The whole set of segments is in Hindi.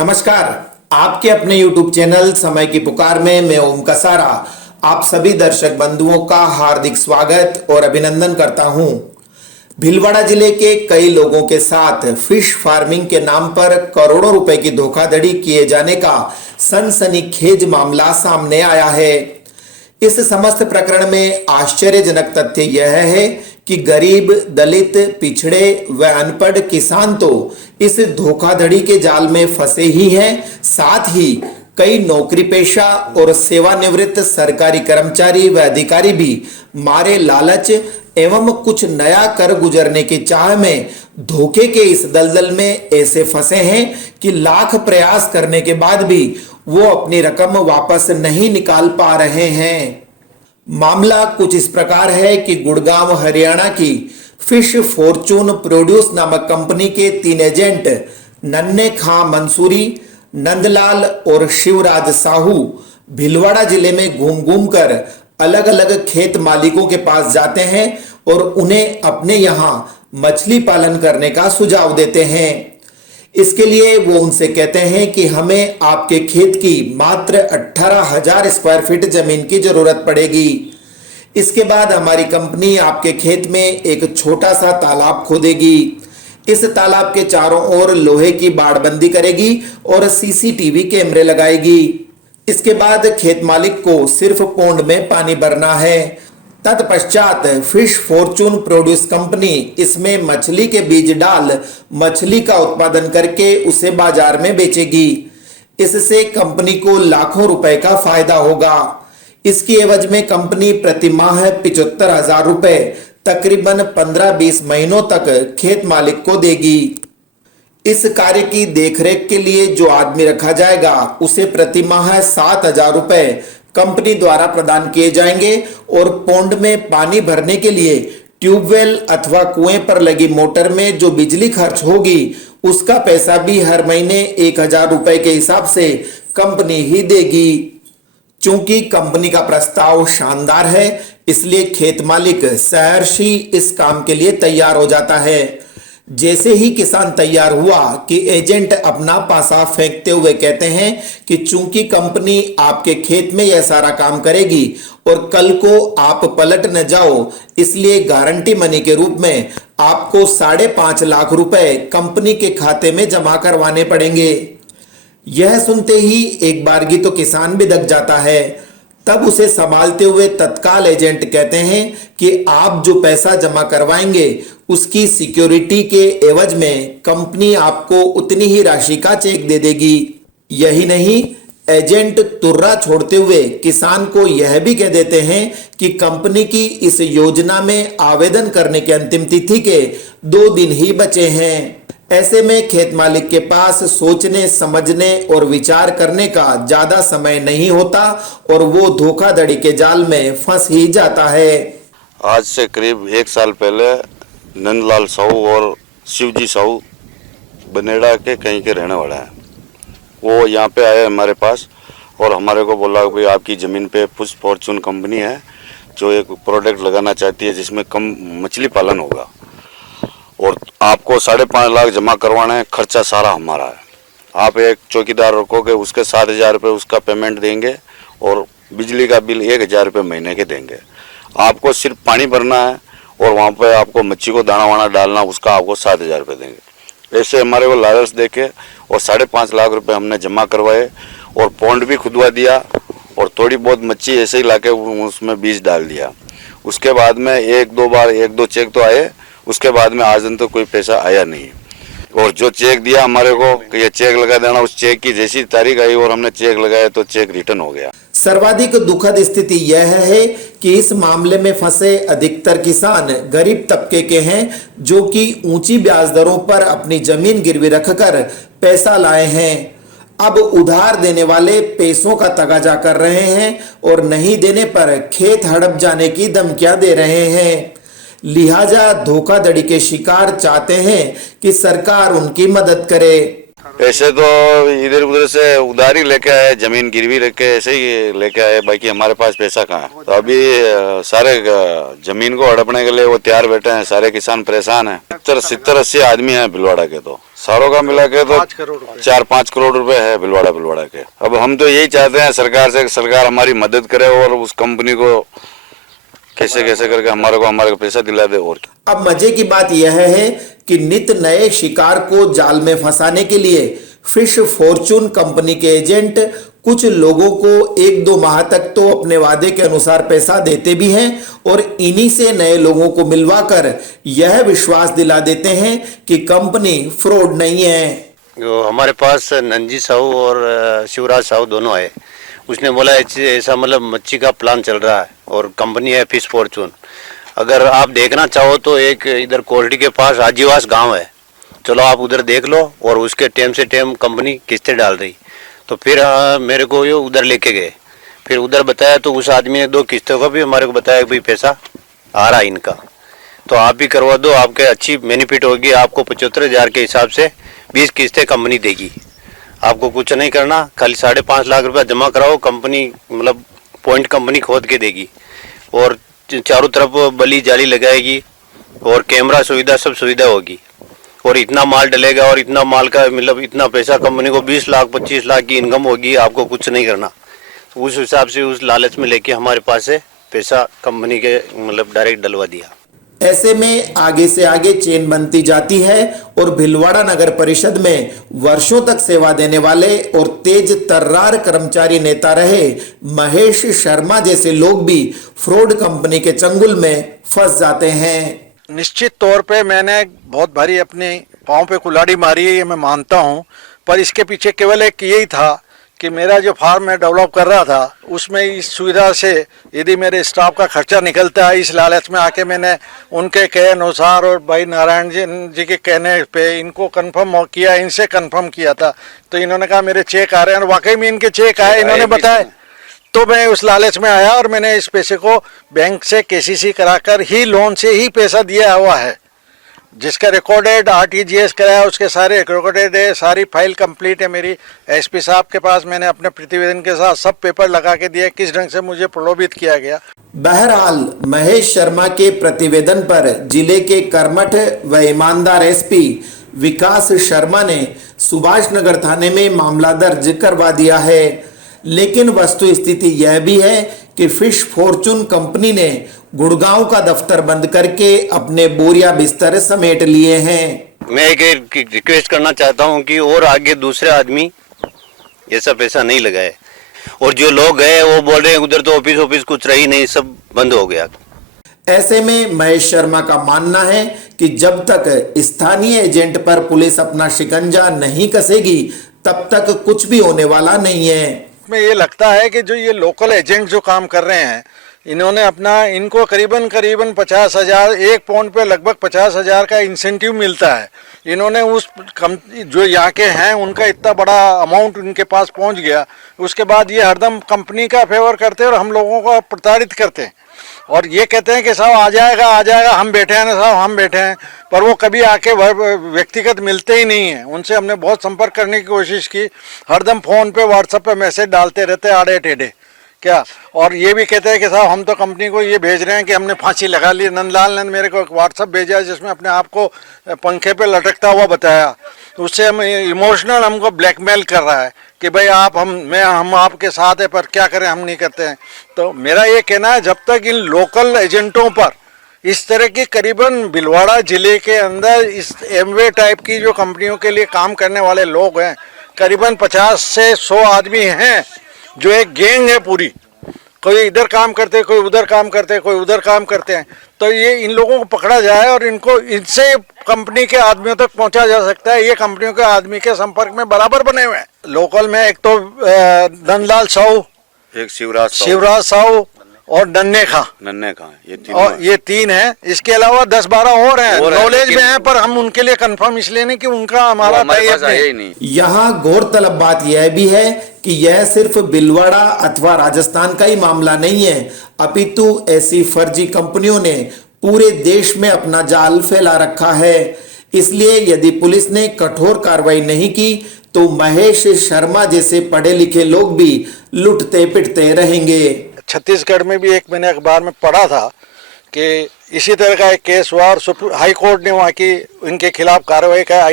नमस्कार। आपके अपने YouTube चैनल समय की पुकार में मैं ओम कसारा आप सभी दर्शक बंधुओं का हार्दिक स्वागत और अभिनंदन करता हूं। भीलवाड़ा जिले के कई लोगों के साथ फिश फार्मिंग के नाम पर करोड़ों रुपए की धोखाधड़ी किए जाने का सनसनीखेज मामला सामने आया है। इस समस्त प्रकरण में आश्चर्यजनक तथ्य यह है कि गरीब, दलित, पिछड़े व अनपढ़ किसान तो इस धोखाधड़ी के जाल में फंसे ही हैं, साथ ही कई नौकरी पेशा और सेवानिवृत्त सरकारी कर्मचारी व अधिकारी भी मारे लालच एवं कुछ नया कर गुजरने की चाह में धोखे के इस दलदल में ऐसे फंसे हैं कि लाख प्रयास करने के बाद भी वो अपनी रकम वापस नहीं निकाल पा रहे हैं। मामला कुछ इस प्रकार है कि गुड़गांव हरियाणा की फिश फॉर्चून प्रोड्यूस नामक कंपनी के 3 एजेंट नन्हे खां मंसूरी, नंदलाल और शिवराज साहू भीलवाड़ा जिले में घूम घूम कर अलग अलग खेत मालिकों के पास जाते हैं और उन्हें अपने यहाँ मछली पालन करने का सुझाव देते हैं। इसके लिए वो उनसे कहते हैं कि हमें आपके खेत की मात्र 18,000 स्क्वायर फीट जमीन की जरूरत पड़ेगी। इसके बाद हमारी कंपनी आपके खेत में एक छोटा सा तालाब खोदेगी। इस तालाब के चारों ओर लोहे की बाड़बंदी करेगी और सीसीटीवी कैमरे लगाएगी। इसके बाद खेत मालिक को सिर्फ पोंड में पानी भरना है। तत्पश्चात फिश फॉर्चून प्रोड्यूस कंपनी इसमें मछली के बीज डाल मछली का उत्पादन करके उसे बाजार में बेचेगी। इससे कंपनी को लाखों रुपए का फायदा होगा। इसकी एवज में कंपनी प्रति माह 75,000 रुपए तकरीबन 15-20 महीनों तक खेत मालिक को देगी। इस कार्य की देखरेख के लिए जो आदमी रखा जाएगा उसे प्रति माह 7,000 रुपए कंपनी द्वारा प्रदान किए जाएंगे और पोंड में पानी भरने के लिए ट्यूबवेल अथवा कुएं पर लगी मोटर में जो बिजली खर्च होगी उसका पैसा भी हर महीने 1,000 रुपए के हिसाब से कंपनी ही देगी। चूंकि कंपनी का प्रस्ताव शानदार है, इसलिए खेत मालिक सहर्षी इस काम के लिए तैयार हो जाता है। जैसे ही किसान तैयार हुआ कि एजेंट अपना पासा फेंकते हुए कहते हैं कि चूंकि कंपनी आपके खेत में यह सारा काम करेगी और कल को आप पलट न जाओ, इसलिए गारंटी मनी के रूप में आपको 5.5 लाख रुपए कंपनी के खाते में जमा करवाने पड़ेंगे। यह सुनते ही एक बारगी तो किसान भी दब जाता है। तब उसे संभालते हुए तत्काल एजेंट कहते हैं कि आप जो पैसा जमा करवाएंगे उसकी सिक्योरिटी के एवज में कंपनी आपको उतनी ही राशि का चेक दे देगी। यही नहीं, एजेंट तुर्रा छोड़ते हुए किसान को यह भी कह देते हैं कि कंपनी की इस योजना में आवेदन करने की अंतिम तिथि के 2 दिन ही बचे हैं। ऐसे में खेत मालिक के पास सोचने, समझने और विचार करने का ज्यादा समय नहीं होता और वो धोखाधड़ी के जाल में फंस ही जाता है। आज से करीब 1 साल पहले नंदलाल साहू और शिवजी साहू बनेड़ा के कहीं के रहने वाला है। वो यहाँ पे आए हमारे पास और हमारे को बोला कि भाई आपकी ज़मीन पे फिश फॉर्चून कंपनी है जो एक प्रोडक्ट लगाना चाहती है जिसमें कम मछली पालन होगा और आपको 5.5 लाख जमा करवाना है, खर्चा सारा हमारा है। आप एक चौकीदार रखोगे, उसके 7,000 रुपये उसका पेमेंट देंगे और बिजली का बिल 1,000 रुपये महीने के देंगे। आपको सिर्फ पानी भरना है और वहाँ पे आपको मच्छी को दाना वाना डालना, उसका आपको 7,000 रुपये देंगे। ऐसे हमारे को लालच देके और 5.5 लाख रुपये हमने जमा करवाए और पौंड भी खुदवा दिया और थोड़ी बहुत मच्छी ऐसे ही लाके उसमें बीज डाल दिया। उसके बाद में 1-2 चेक तो आए, उसके बाद में आज दिन तो कोई पैसा आया नहीं। और जो चेक दिया हमारे को कि ये चेक लगा देना, उस चेक की जैसी तारीख आई और हमने चेक लगाया तो चेक रिटर्न हो गया। सर्वाधिक दुखद स्थिति यह है कि इस मामले में फंसे अधिकतर किसान गरीब तबके के हैं जो कि ऊंची ब्याज दरों पर अपनी जमीन गिरवी रखकर पैसा लाए हैं। अब उधार देने वाले पैसों का तगाजा कर रहे हैं और नहीं देने पर खेत हड़प जाने की धमकियां दे रहे हैं। लिहाजा धोखाधड़ी के शिकार चाहते हैं कि सरकार उनकी मदद करे। ऐसे तो इधर उधर से उधारी लेके आए, जमीन गिरवी रखे ऐसे ही लेके आए, बाकी हमारे पास पैसा कहाँ है। तो अभी सारे जमीन को हड़पने के लिए वो तैयार बैठे हैं, सारे किसान परेशान हैं। 70-80 आदमी हैं भीलवाड़ा के, तो सारों का मिला के तो 5 करोड़ रुपए। 4-5 करोड़ रुपए है भिलवाड़ा के। अब हम तो यही चाहते हैं सरकार से, सरकार हमारी मदद करे और उस कंपनी को कैसे करके हमारे को पैसा दिला दे। और अब मजे की बात यह है कि नित नए शिकार को जाल में फंसाने के लिए फिश फॉर्चून कंपनी के एजेंट कुछ लोगों को 1-2 माह तक तो अपने वादे के अनुसार पैसा देते भी हैं और इन्हीं से नए लोगों को मिलवाकर यह विश्वास दिला देते हैं कि कंपनी फ्रॉड नहीं है। जो हमारे पास नंजी साहू और शिवराज साहू दोनों आए, उसने बोला ऐसा मतलब मच्छी का प्लान चल रहा है और कंपनी है फिश फॉर्चून। अगर आप देखना चाहो तो एक इधर कोरडी के पास आजीवास गांव है, चलो आप उधर देख लो। और उसके टाइम से टाइम कंपनी किस्तें डाल रही। तो फिर मेरे को ये उधर लेके गए, फिर उधर बताया तो उस आदमी ने 2 किस्तों का भी हमारे को बताया भाई पैसा आ रहा है इनका, तो आप भी करवा दो, आपके अच्छी बेनिफिट होगी। आपको 75,000 के हिसाब से 20 किस्तें कंपनी देगी, आपको कुछ नहीं करना, खाली 5.5 लाख रुपया जमा कराओ, कंपनी मतलब पॉइंट कंपनी खोद के देगी और चारों तरफ बली जाली लगाएगी और कैमरा सुविधा सब सुविधा होगी और इतना माल डलेगा और इतना माल का मतलब इतना पैसा कंपनी को 20 लाख 25 लाख की इनकम होगी, आपको कुछ नहीं करना। तो उस हिसाब से उस लालच में लेके हमारे पास से पैसा कंपनी के मतलब डायरेक्ट डलवा दिया। ऐसे में आगे से आगे चेन बनती जाती है और भिलवाड़ा नगर परिषद में वर्षों तक सेवा देने वाले और तेज तर्रार कर्मचारी नेता रहे महेश शर्मा जैसे लोग भी फ्रॉड कंपनी के चंगुल में फंस जाते हैं। निश्चित तौर पे मैंने बहुत भारी अपने पाँव पे कुल्हाड़ी मारी है, ये मैं मानता हूँ, पर इसके पीछे केवल एक यही था कि मेरा जो फार्म मैं डेवलप कर रहा था उसमें इस सुविधा से यदि मेरे स्टाफ का खर्चा निकलता है, इस लालच में आके मैंने उनके कहे अनुसार और भाई नारायण जी के कहने पे इनको कंफर्म किया, इनसे कंफर्म किया था। तो इन्होंने कहा मेरे चेक आ रहे हैं और वाकई में इनके चेक आए, इन्होंने बताया। तो मैं उस लालच में आया और मैंने इस पैसे को बैंक से केसीसी कराकर ही लोन से ही पैसा दिया हुआ है, जिसका रिकॉर्डेड आरटीजीएस कराया, उसके सारे रिकॉर्डेड है, सारी फाइल कंप्लीट है मेरी। एसपी साहब के पास मैंने अपने प्रतिवेदन के साथ सब पेपर लगा के दिए किस ढंग से मुझे प्रलोभित किया गया। बहरहाल महेश शर्मा के प्रतिवेदन पर जिले के कर्मठ व ईमानदार एसपी विकास शर्मा ने सुभाष नगर थाने में मामला दर्ज करवा दिया है। लेकिन वस्तु स्थिति यह भी है कि फिश फॉर्चून कंपनी ने गुड़गांव का दफ्तर बंद करके अपने बोरिया बिस्तर समेट लिए हैं। मैं एक रिक्वेस्ट करना चाहता हूं कि और आगे दूसरे आदमी ऐसा पैसा नहीं लगाए। और जो लोग गए वो बोल रहे हैं उधर तो ऑफिस कुछ रही नहीं, सब बंद हो गया। ऐसे में महेश शर्मा का मानना है कि जब तक स्थानीय एजेंट पर पुलिस अपना शिकंजा नहीं कसेगी तब तक कुछ भी होने वाला नहीं है। में ये लगता है कि जो ये लोकल एजेंट जो काम कर रहे हैं, इन्होंने इनको करीबन 50,000 एक पॉइंट पे लगभग 50,000 का इंसेंटिव मिलता है। इन्होंने उस जो यहाँ के हैं उनका इतना बड़ा अमाउंट उनके पास पहुँच गया, उसके बाद ये हरदम कंपनी का फेवर करते हैं और हम लोगों को प्रताड़ित करते हैं और ये कहते हैं कि साहब आ जाएगा, हम बैठे हैं ना साहब, हम बैठे हैं, पर वो कभी आके व्यक्तिगत मिलते ही नहीं हैं। उनसे हमने बहुत संपर्क करने की कोशिश की, हरदम फ़ोन पे व्हाट्सएप पे मैसेज डालते रहते आड़े टेढ़े क्या, और ये भी कहते हैं कि साहब हम तो कंपनी को ये भेज रहे हैं कि हमने फांसी लगा ली। नंदलाल ने मेरे को एक व्हाट्सएप भेजा है जिसमें अपने आप को पंखे पे लटकता हुआ बताया, उससे हम इमोशनल हमको ब्लैकमेल कर रहा है कि भाई हम आपके साथ है पर क्या करें, हम नहीं करते हैं। तो मेरा ये कहना है जब तक इन लोकल एजेंटों पर इस तरह की करीबन भिलवाड़ा जिले के अंदर इस एमवे टाइप की जो कंपनियों के लिए काम करने वाले लोग हैं, करीबन 50 से 100 आदमी हैं, जो एक गैंग है पूरी, कोई इधर काम करते, कोई उधर काम करते, कोई उधर काम करते हैं। तो ये इन लोगों को पकड़ा जाए और इनको इनसे कंपनी के आदमियों तक पहुंचा जा सकता है। ये कंपनियों के आदमी के संपर्क में बराबर बने हुए हैं। लोकल में एक तो नंदलाल साहू, एक शिवराज साहू और नन्हे खां, ये तीन हैं। इसके अलावा 10-12 और हैं, नॉलेज में हैं, पर हम उनके लिए कंफर्म इसलिए नहीं कि उनका हमारा नहीं। यहाँ गौरतलब बात यह भी है कि यह सिर्फ भिलवाड़ा अथवा राजस्थान का ही मामला नहीं है, अपितु ऐसी फर्जी कंपनियों ने पूरे देश में अपना जाल फैला रखा है। इसलिए यदि पुलिस ने कठोर कार्रवाई नहीं की तो महेश शर्मा जैसे पढ़े लिखे लोग भी लुटते पिटते रहेंगे। छत्तीसगढ़ में भी एक मैंने अखबार में पढ़ा था कि इसी तरह का एक केस हुआ और हाई कोर्ट ने वहाँ की इनके खिलाफ कार्रवाई का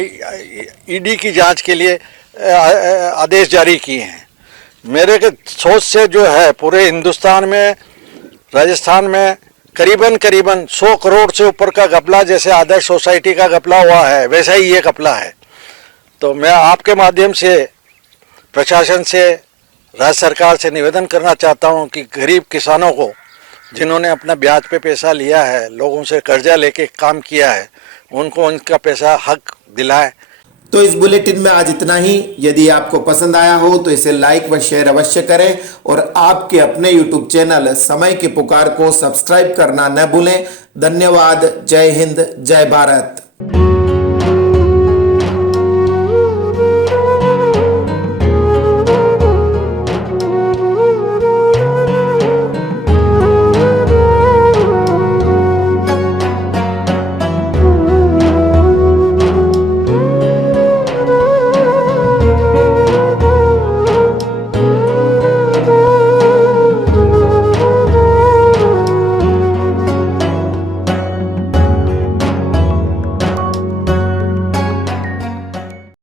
ईडी की जांच के लिए आदेश जारी किए हैं। मेरे के सोच से जो है पूरे हिंदुस्तान में, राजस्थान में करीबन 100 करोड़ से ऊपर का घपला, जैसे आदर्श सोसाइटी का घपला हुआ है वैसा ही ये घपला है। तो मैं आपके माध्यम से प्रशासन से, राज्य सरकार से निवेदन करना चाहता हूं कि गरीब किसानों को, जिन्होंने अपना ब्याज पे पैसा लिया है, लोगों से कर्जा लेके काम किया है, उनको उनका पैसा हक दिलाएं। तो इस बुलेटिन में आज इतना ही। यदि आपको पसंद आया हो तो इसे लाइक व शेयर अवश्य करें और आपके अपने YouTube चैनल समय की पुकार को सब्सक्राइब करना न भूलें। धन्यवाद। जय हिंद, जय भारत।